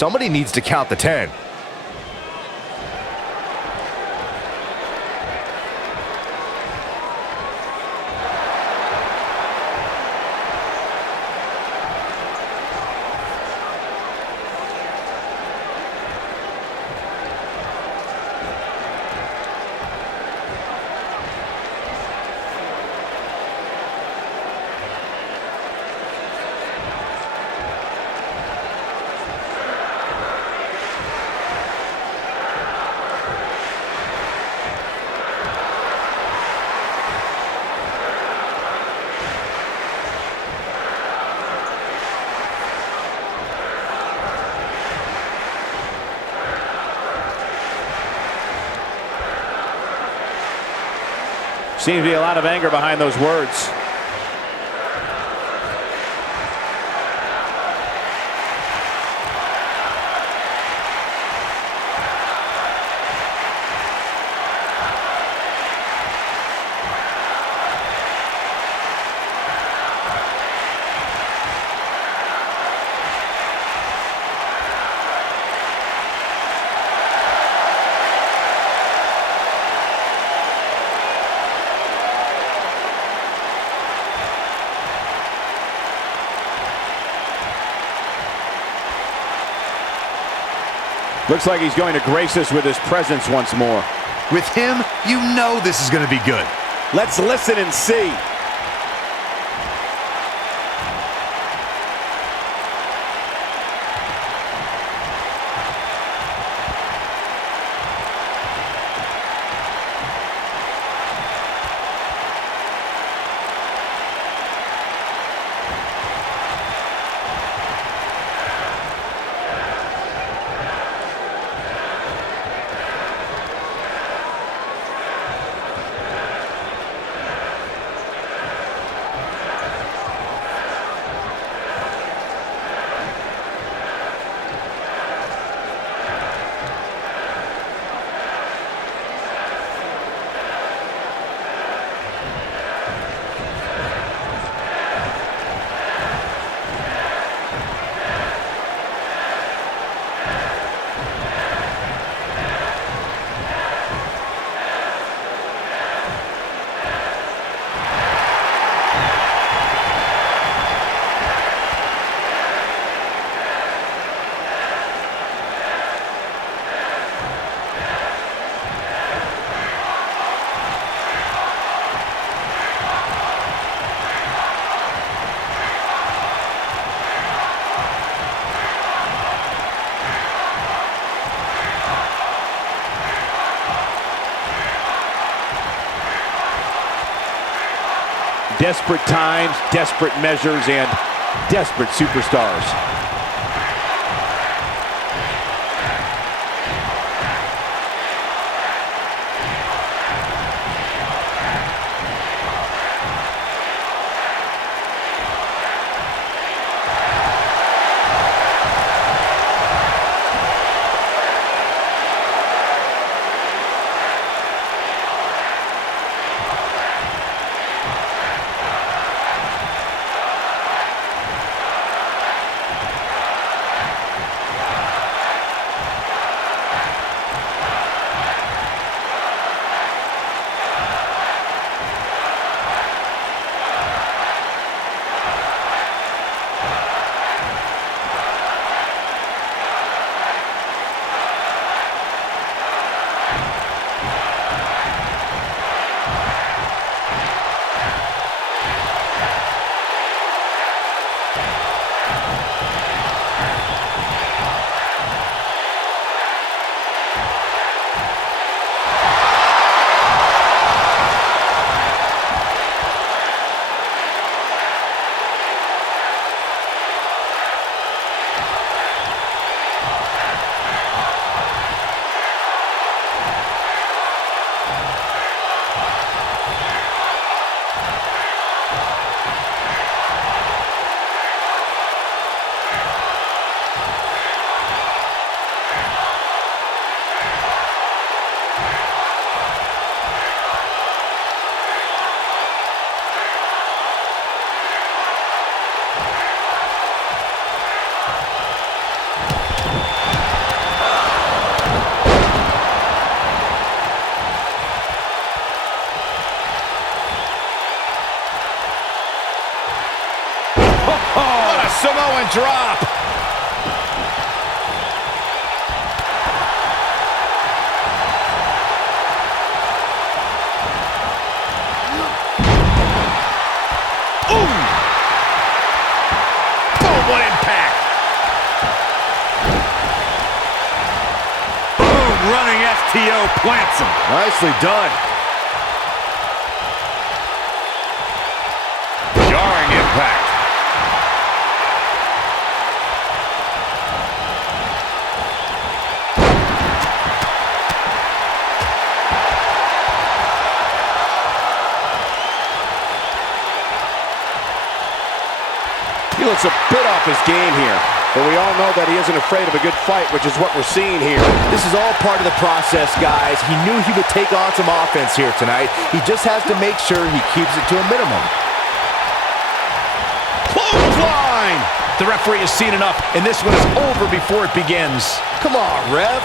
somebody needs to count the 10. Seems to be a lot of anger behind those words. Looks like he's going to grace us with his presence once more. With him, you know this is going to be good. Let's listen and see. Desperate times, desperate measures, and desperate superstars. Samoan drop. Ooh! Boom, what impact! Boom, running STO plants him. Nicely done. Jarring impact. He looks a bit off his game here, but we all know that he isn't afraid of a good fight, which is what we're seeing here. This is all part of the process, guys. He knew he would take on some offense here tonight. He just has to make sure he keeps it to a minimum. Clothesline! The referee has seen enough, and this one is over before it begins. Come on, ref.